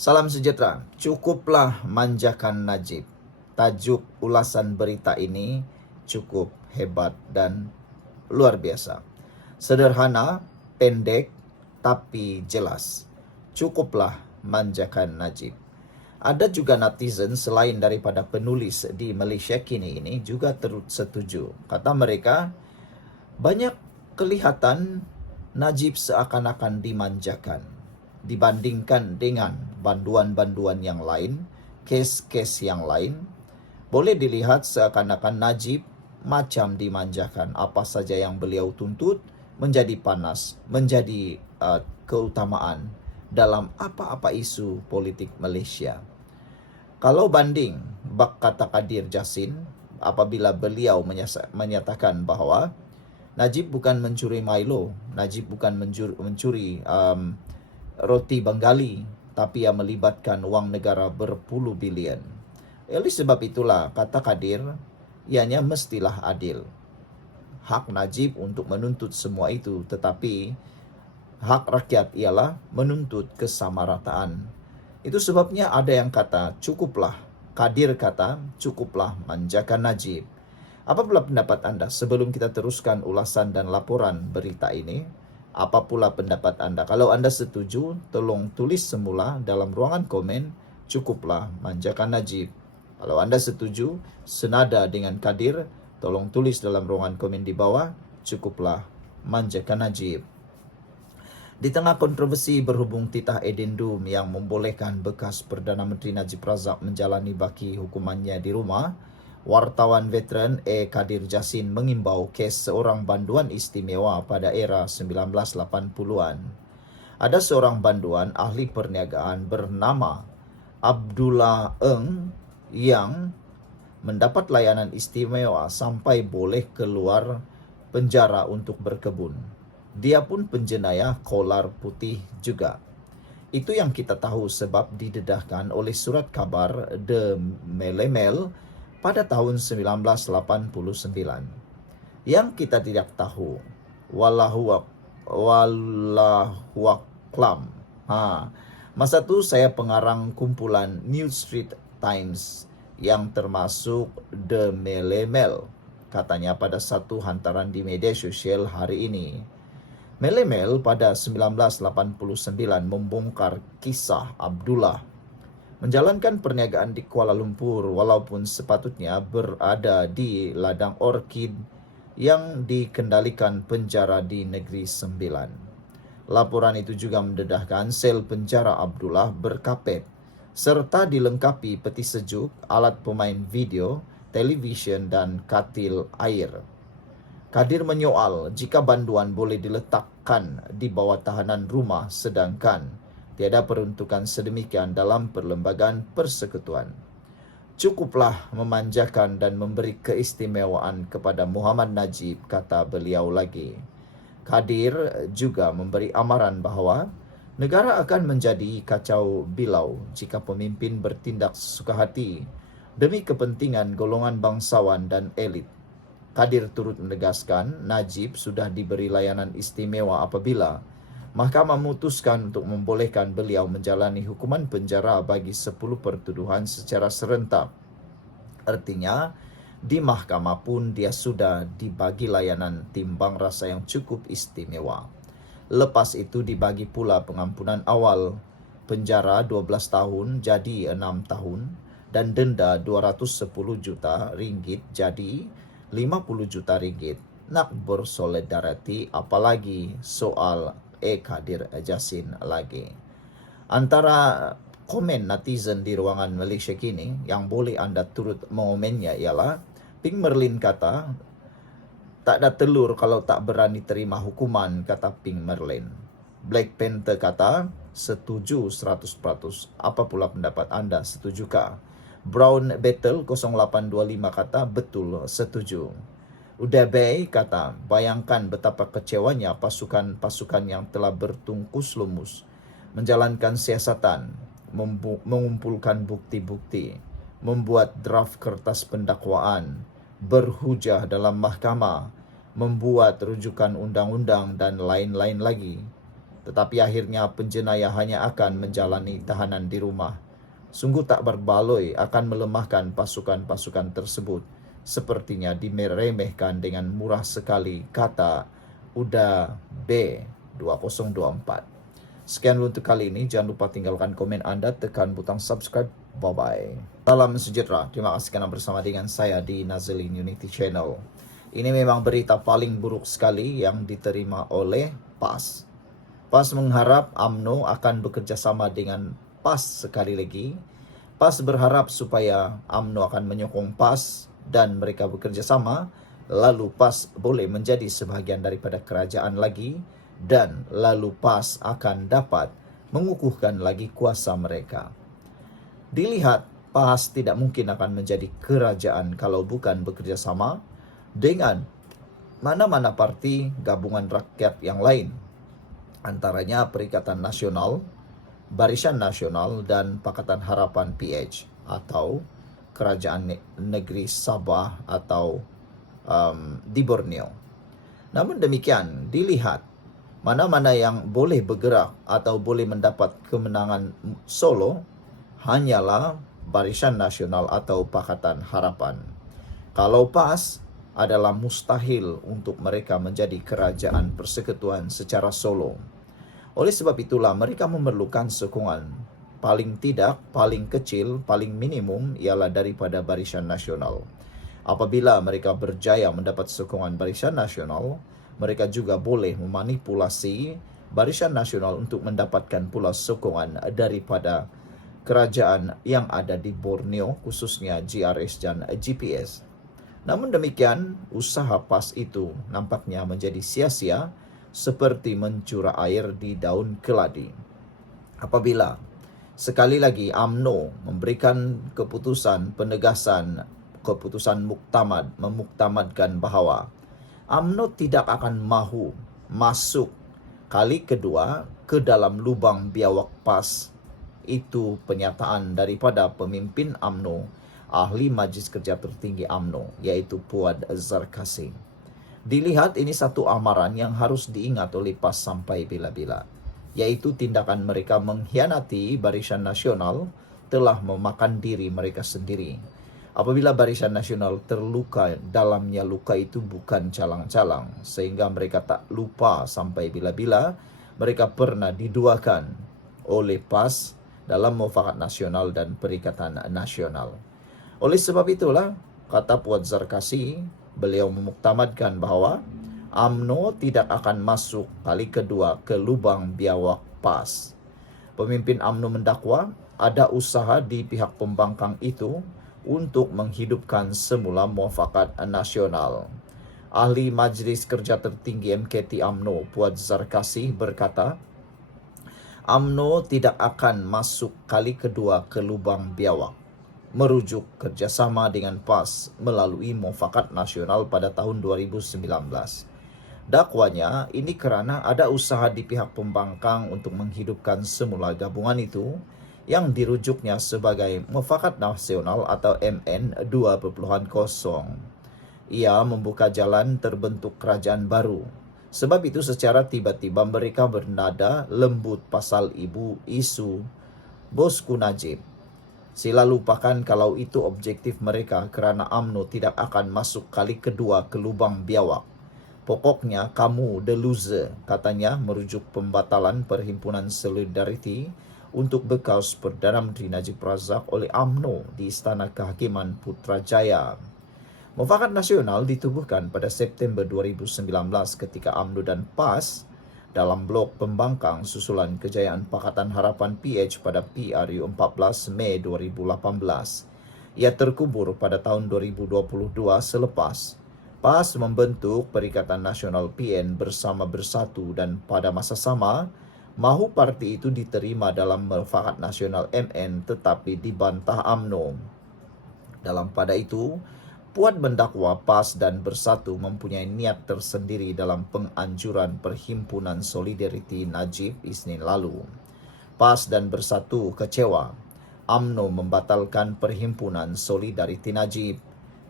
Salam sejahtera. Cukuplah manjakan Najib. Tajuk ulasan berita ini cukup hebat dan luar biasa. Sederhana, pendek, tapi jelas. Cukuplah manjakan Najib. Ada juga netizen selain daripada penulis di Malaysia kini ini juga turut setuju. Kata mereka, banyak kelihatan Najib seakan-akan dimanjakan dibandingkan dengan banduan-banduan yang lain, kes-kes yang lain. Boleh dilihat seakan-akan Najib macam dimanjakan. Apa saja yang beliau tuntut menjadi panas, menjadi keutamaan dalam apa-apa isu politik Malaysia. Kalau banding bak kata Kadir Jasin apabila beliau menyatakan bahawa Najib bukan mencuri Milo, Najib bukan mencuri roti Bengali, tapi yang melibatkan wang negara berpuluh bilion. Oleh sebab itulah, kata Kadir, ianya mestilah adil. Hak Najib untuk menuntut semua itu, tetapi hak rakyat ialah menuntut kesamarataan. Itu sebabnya ada yang kata, cukuplah. Kadir kata, cukuplah manjakan Najib. Apa pula pendapat anda? Sebelum kita teruskan ulasan dan laporan berita ini, apa pula pendapat anda? Kalau anda setuju, tolong tulis semula dalam ruangan komen, cukuplah manjakan Najib. Kalau anda setuju, senada dengan Kadir, tolong tulis dalam ruangan komen di bawah, cukuplah manjakan Najib. Di tengah kontroversi berhubung titah edendum yang membolehkan bekas Perdana Menteri Najib Razak menjalani baki hukumannya di rumah, wartawan veteran Kadir Jasin mengimbau kes seorang banduan istimewa pada era 1980-an. Ada seorang banduan ahli perniagaan bernama Abdullah Eng yang mendapat layanan istimewa sampai boleh keluar penjara untuk berkebun. Dia pun penjenayah kolar putih juga. Itu yang kita tahu sebab didedahkan oleh surat khabar The Melemel pada tahun 1989. Yang kita tidak tahu, wallahu a'lam. Masa itu saya pengarang kumpulan New Street Times yang termasuk The Melemel, katanya pada satu hantaran di media sosial hari ini. Melemel pada 1989 membongkar kisah Abdullah menjalankan perniagaan di Kuala Lumpur walaupun sepatutnya berada di ladang orkid yang dikendalikan penjara di Negeri Sembilan. Laporan itu juga mendedahkan sel penjara Abdullah berkapet serta dilengkapi peti sejuk, alat pemain video, televisyen dan katil air. Kadir menyoal jika banduan boleh diletakkan di bawah tahanan rumah sedangkan tiada peruntukan sedemikian dalam perlembagaan persekutuan. Cukuplah memanjakan dan memberi keistimewaan kepada Muhammad Najib, kata beliau lagi. Kadir juga memberi amaran bahawa negara akan menjadi kacau bilau jika pemimpin bertindak sesuka hati demi kepentingan golongan bangsawan dan elit. Kadir turut menegaskan Najib sudah diberi layanan istimewa apabila Mahkamah memutuskan untuk membolehkan beliau menjalani hukuman penjara bagi 10 pertuduhan secara serentak. Artinya, di mahkamah pun dia sudah dibagi layanan timbang rasa yang cukup istimewa. Lepas itu dibagi pula pengampunan awal, penjara 12 tahun jadi 6 tahun dan denda 210 juta ringgit jadi 50 juta ringgit. Nak bersolidariti apalagi soal Kadir Jasin lagi. Antara komen netizen di ruangan Malaysia kini yang boleh anda turut mengomennya ialah Pink Merlin kata, tak ada telur kalau tak berani terima hukuman, kata Pink Merlin. Black Panther kata, setuju 100%. Apa pula pendapat anda? Setujukah? Brown Battle 0825 kata, betul, setuju. Udebay kata, bayangkan betapa kecewanya pasukan-pasukan yang telah bertungkus lumus menjalankan siasatan, mengumpulkan bukti-bukti, membuat draft kertas pendakwaan, berhujah dalam mahkamah, membuat rujukan undang-undang dan lain-lain lagi. tetapi akhirnya penjenayah hanya akan menjalani tahanan di rumah. Sungguh tak berbaloi akan melemahkan pasukan-pasukan tersebut. Sepertinya diremehkan dengan murah sekali, kata Uda B 2024. Sekian untuk kali ini. Jangan lupa tinggalkan komen Anda, tekan butang subscribe. Bye-bye. Salam sejahtera. Terima kasih karena bersama dengan saya di Nazilin Unity Channel. Ini memang berita paling buruk sekali yang diterima oleh PAS. PAS mengharap UMNO akan bekerja sama dengan PAS sekali lagi. PAS berharap supaya UMNO akan menyokong PAS dan mereka bekerja sama. Lalu PAS boleh menjadi sebahagian daripada kerajaan lagi. Dan lalu PAS akan dapat mengukuhkan lagi kuasa mereka. Dilihat, PAS tidak mungkin akan menjadi kerajaan kalau bukan bekerja sama dengan mana-mana parti gabungan rakyat yang lain. Antaranya Perikatan Nasional, Barisan Nasional, dan Pakatan Harapan PH atau Kerajaan Negeri Sabah atau di Borneo. Namun demikian, dilihat mana-mana yang boleh bergerak atau boleh mendapat kemenangan solo hanyalah Barisan Nasional atau Pakatan Harapan. Kalau PAS adalah mustahil untuk mereka menjadi kerajaan persekutuan secara solo. Oleh sebab itulah mereka memerlukan sokongan. Paling tidak, paling kecil, paling minimum ialah daripada Barisan Nasional. Apabila mereka berjaya mendapat sokongan Barisan Nasional, mereka juga boleh memanipulasi Barisan Nasional untuk mendapatkan pula sokongan daripada kerajaan yang ada di Borneo, khususnya GRS dan GPS. Namun demikian, usaha PAS itu nampaknya menjadi sia-sia seperti mencurah air di daun keladi. Apabila sekali lagi UMNO memberikan keputusan memuktamadkan bahawa UMNO tidak akan mahu masuk kali kedua ke dalam lubang biawak PAS. Itu pernyataan daripada pemimpin UMNO, ahli Majlis Kerja Tertinggi UMNO, yaitu Puad Zarkasi. Dilihat ini satu amaran yang harus diingat oleh PAS sampai bila-bila, yaitu tindakan mereka mengkhianati Barisan Nasional telah memakan diri mereka sendiri. Apabila Barisan Nasional terluka, dalamnya luka itu bukan calang-calang, sehingga mereka tak lupa sampai bila-bila mereka pernah diduakan oleh PAS dalam Mufakat Nasional dan Perikatan Nasional. Oleh sebab itulah, kata Puad Zarkasi, beliau memuktamadkan bahawa UMNO tidak akan masuk kali kedua ke lubang biawak PAS. Pemimpin UMNO mendakwa ada usaha di pihak pembangkang itu untuk menghidupkan semula Mufakat Nasional. Ahli Majlis Kerja Tertinggi MKT UMNO, Puad Zarkasi, berkata, UMNO tidak akan masuk kali kedua ke lubang biawak, merujuk kerjasama dengan PAS melalui Mufakat Nasional pada tahun 2019. Dakwanya ini kerana ada usaha di pihak pembangkang untuk menghidupkan semula gabungan itu yang dirujuknya sebagai Mufakat Nasional atau MN 2.0. Ia membuka jalan terbentuk kerajaan baru. Sebab itu secara tiba-tiba mereka bernada lembut pasal isu Bosku Najib. Sila lupakan kalau itu objektif mereka kerana UMNO tidak akan masuk kali kedua ke lubang biawak. Pokoknya kamu the loser, katanya merujuk pembatalan Perhimpunan Solidariti untuk bekas Perdana Menteri Najib Razak oleh UMNO di Istana Kehakiman Putrajaya. Mufakat Nasional ditubuhkan pada September 2019 ketika UMNO dan PAS dalam blok pembangkang susulan kejayaan Pakatan Harapan PH pada PRU 14 Mei 2018. Ia terkubur pada tahun 2022 selepas PAS membentuk Perikatan Nasional PN bersama Bersatu dan pada masa sama mahu parti itu diterima dalam Mufakat Nasional MN tetapi dibantah UMNO. Dalam pada itu, Puad mendakwa PAS dan Bersatu mempunyai niat tersendiri dalam penganjuran Perhimpunan Solidariti Najib Isnin lalu. PAS dan Bersatu kecewa UMNO membatalkan Perhimpunan Solidariti Najib.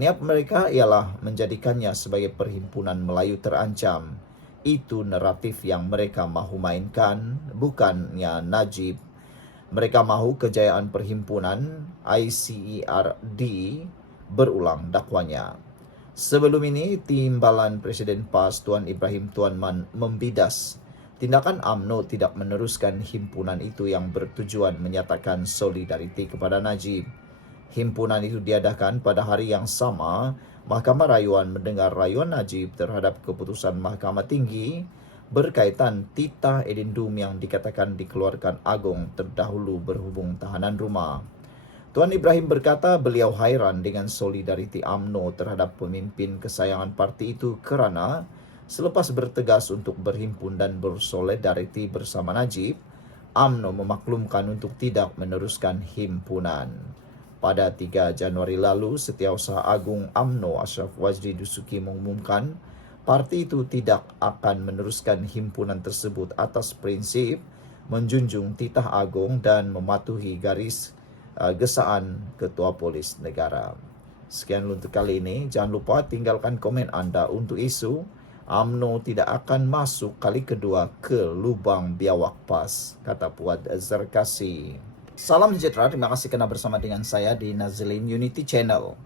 Niat mereka ialah menjadikannya sebagai perhimpunan Melayu terancam Itu naratif yang mereka mahu mainkan, bukannya Najib. Mereka mahu kejayaan perhimpunan ICERD berulang dakwanya. Sebelum ini, Timbalan Presiden PAS Tuan Ibrahim Tuan Man membidas tindakan UMNO tidak meneruskan himpunan itu yang bertujuan menyatakan solidariti kepada Najib. Himpunan itu diadakan pada hari yang sama Mahkamah Rayuan mendengar rayuan Najib terhadap keputusan Mahkamah Tinggi berkaitan titah edendum yang dikatakan dikeluarkan Agong terdahulu berhubung tahanan rumah. Tuan Ibrahim berkata beliau hairan dengan solidariti UMNO terhadap pemimpin kesayangan parti itu kerana selepas bertegas untuk berhimpun dan bersolidariti bersama Najib, UMNO memaklumkan untuk tidak meneruskan himpunan. Pada 3 Januari lalu, Setiausaha Agung UMNO Ashraf Wajdi Dusuki mengumumkan parti itu tidak akan meneruskan himpunan tersebut atas prinsip menjunjung titah agung dan mematuhi garis gesaan Ketua Polis Negara. Sekian untuk kali ini. Jangan lupa tinggalkan komen anda untuk isu UMNO tidak akan masuk kali kedua ke lubang biawak PAS, kata Puad Zarkasi. Salam sejahtera, terima kasih kerana bersama dengan saya di Nazlin Unity Channel.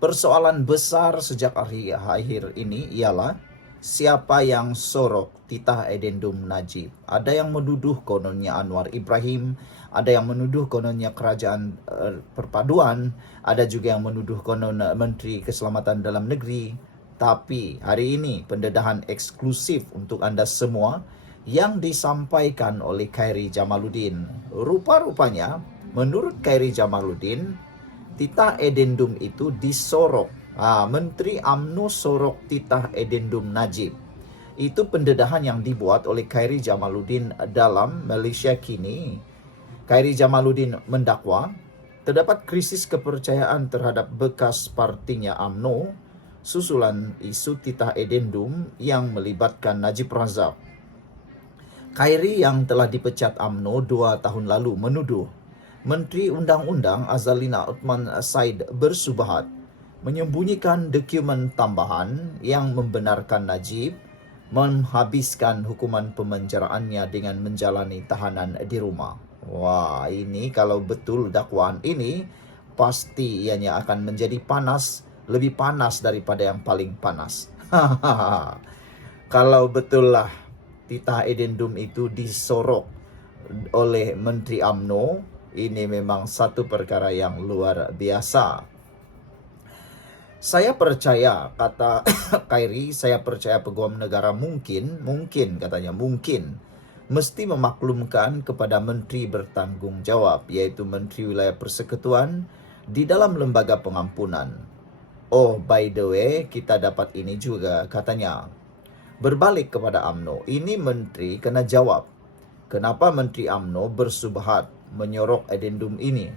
Persoalan besar sejak akhir ini ialah siapa yang sorok titah edendum Najib. Ada yang menuduh kononnya Anwar Ibrahim, ada yang menuduh kononnya Kerajaan Perpaduan, ada juga yang menuduh konon Menteri Keselamatan Dalam Negeri. Tapi hari ini pendedahan eksklusif untuk anda semua yang disampaikan oleh Khairi Jamaluddin. Rupa-rupanya, menurut Khairi Jamaluddin, titah edendum itu disorok. Menteri UMNO sorok titah edendum Najib. Itu pendedahan yang dibuat oleh Khairi Jamaluddin dalam Malaysia Kini. Khairi Jamaluddin mendakwa terdapat krisis kepercayaan terhadap bekas partinya UMNO susulan isu titah edendum yang melibatkan Najib Razak. Khairi yang telah dipecat UMNO 2 tahun lalu menuduh Menteri Undang-Undang Azalina Othman Said bersubahat menyembunyikan dokumen tambahan yang membenarkan Najib menghabiskan hukuman pemenjaraannya dengan menjalani tahanan di rumah. Wah, ini kalau betul dakwaan ini, pasti ianya akan menjadi panas, lebih panas daripada yang paling panas. Kalau betullah titah edendum itu disorok oleh Menteri UMNO, ini memang satu perkara yang luar biasa. Saya percaya, kata Khairi, saya percaya Peguam Negara mungkin katanya, mesti memaklumkan kepada menteri bertanggung jawab, iaitu Menteri Wilayah Persekutuan di dalam lembaga pengampunan. Oh, by the way, kita dapat ini juga, katanya. Berbalik kepada UMNO, ini menteri kena jawab. Kenapa Menteri UMNO bersubahat menyorok edendum ini?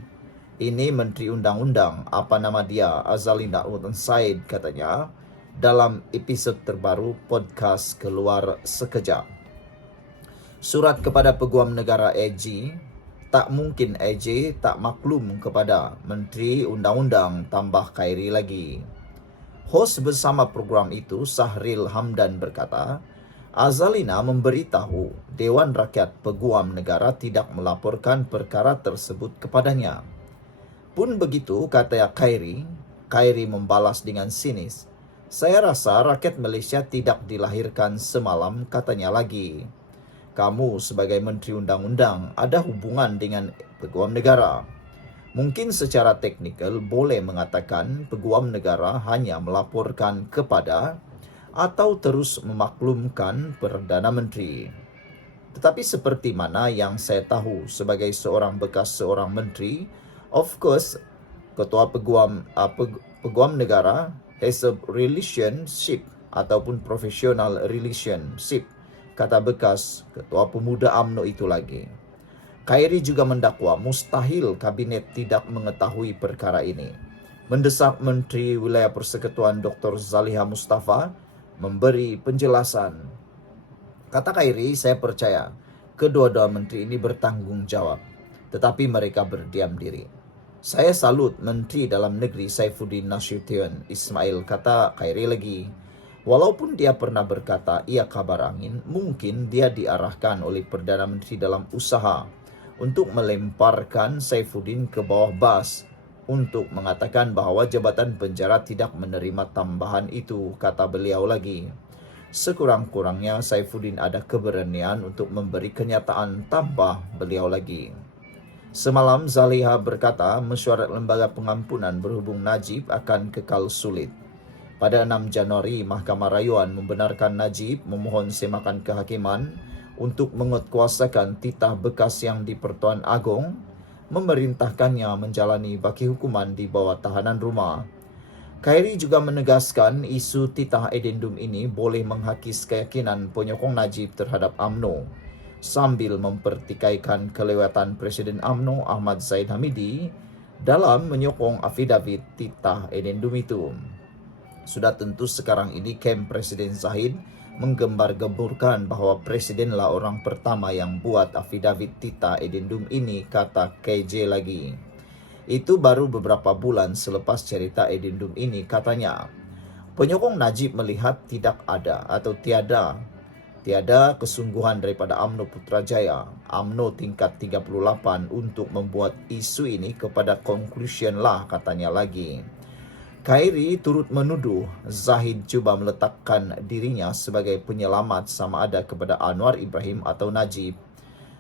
Ini Menteri Undang-Undang, apa nama dia, Azalina Othman Said, katanya dalam episod terbaru podcast Keluar Sekejap. Surat kepada Peguam Negara AG, tak mungkin AG tak maklum kepada Menteri Undang-Undang, tambah Khairi lagi. Hos bersama program itu, Sahril Hamdan, berkata, Azalina memberitahu Dewan Rakyat Peguam Negara tidak melaporkan perkara tersebut kepadanya. Pun begitu, kata Khairi membalas dengan sinis, saya rasa rakyat Malaysia tidak dilahirkan semalam, katanya lagi. Kamu sebagai Menteri Undang-Undang ada hubungan dengan Peguam Negara. Mungkin secara teknikal boleh mengatakan Peguam Negara hanya melaporkan kepada atau terus memaklumkan Perdana Menteri. Tetapi seperti mana yang saya tahu sebagai seorang bekas seorang menteri, of course, Ketua Peguam Negara has a relationship ataupun professional relationship, kata bekas Ketua Pemuda UMNO itu lagi. Khairi juga mendakwa mustahil kabinet tidak mengetahui perkara ini. Mendesak Menteri Wilayah Persekutuan Dr. Zaliha Mustafa memberi penjelasan. Kata Khairi, saya percaya kedua-dua menteri ini bertanggung jawab, tetapi mereka berdiam diri. Saya salut Menteri Dalam Negeri Saifuddin Nasution Ismail, kata Khairi lagi. Walaupun dia pernah berkata ia kabar angin, mungkin dia diarahkan oleh Perdana Menteri dalam usaha untuk melemparkan Saifuddin ke bawah bas untuk mengatakan bahawa jabatan penjara tidak menerima tambahan itu, kata beliau lagi. Sekurang-kurangnya Saifuddin ada keberanian untuk memberi kenyataan, tambah beliau lagi. Semalam Zaliha berkata mesyuarat lembaga pengampunan berhubung Najib akan kekal sulit. Pada 6 Januari, Mahkamah Rayuan membenarkan Najib memohon semakan kehakiman untuk menguatkuasakan titah bekas yang di-Pertuan Agong memerintahkannya menjalani baki hukuman di bawah tahanan rumah. Khairi juga menegaskan isu titah addendum ini boleh menghakis keyakinan penyokong Najib terhadap UMNO sambil mempertikaikan kelewatan Presiden UMNO Ahmad Zahid Hamidi dalam menyokong afidavit titah addendum itu. Sudah tentu sekarang ini kem Presiden Zahid menggembar-gemburkan bahawa Presidenlah orang pertama yang buat afidavit titah addendum ini, kata KJ lagi. Itu baru beberapa bulan selepas cerita addendum ini, katanya. Penyokong Najib melihat tidak ada atau tiada kesungguhan daripada UMNO Putrajaya, UMNO tingkat 38 untuk membuat isu ini kepada conclusion lah, katanya lagi. Khairi turut menuduh Zahid cuba meletakkan dirinya sebagai penyelamat sama ada kepada Anwar Ibrahim atau Najib,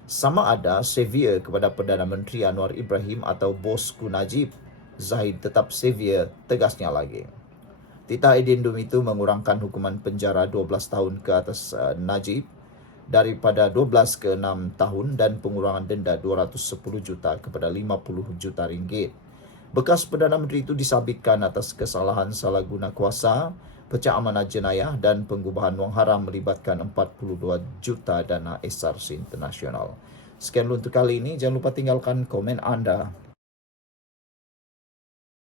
sama ada savior kepada Perdana Menteri Anwar Ibrahim atau bosku Najib. Zahid tetap savior, tegasnya lagi. Titah addendum itu mengurangkan hukuman penjara 12 tahun ke atas Najib daripada 12 ke 6 tahun dan pengurangan denda 210 juta kepada 50 juta ringgit. Bekas Perdana Menteri itu disabitkan atas kesalahan salah guna kuasa, pecah amanah jenayah dan pengubahan wang haram melibatkan 42 juta dana SRC Internasional. Sekian dulu untuk kali ini. Jangan lupa tinggalkan komen anda.